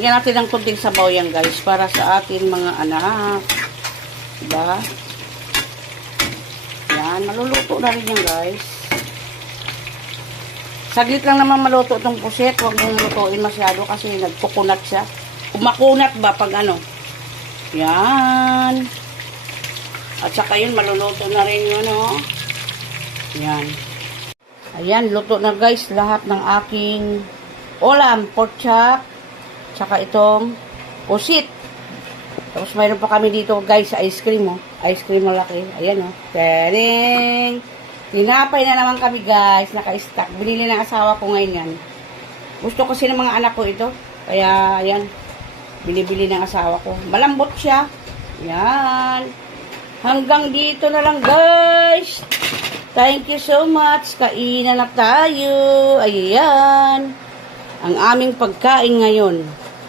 Lagyan natin ng kunting sabaw yan guys para sa ating mga anak. Diba? Yan, maluluto na rin yan guys. Saglit lang naman maluto itong puset. Huwag mong lutuin masyado kasi nagkukunat siya. Kumakunat ba pag ano? Yan. At saka yun, maluluto na rin yun, oh. Yan. Ayan, luto na guys lahat ng aking ulam, pork chop, tsaka itong pusit. Tapos mayroon pa kami dito guys, ice cream, oh. Ice cream malaki. Ayan, oh. Tering! Tinapay na naman kami guys, naka-stack. Binili ng asawa ko ngayon yan. Gusto kasi ng mga anak ko ito. Kaya, ayan, binibili ng asawa ko. Malambot siya. Yan. Hanggang dito na lang guys. Thank you so much. Kainan na tayo. Ayan. Ang aming pagkain ngayon.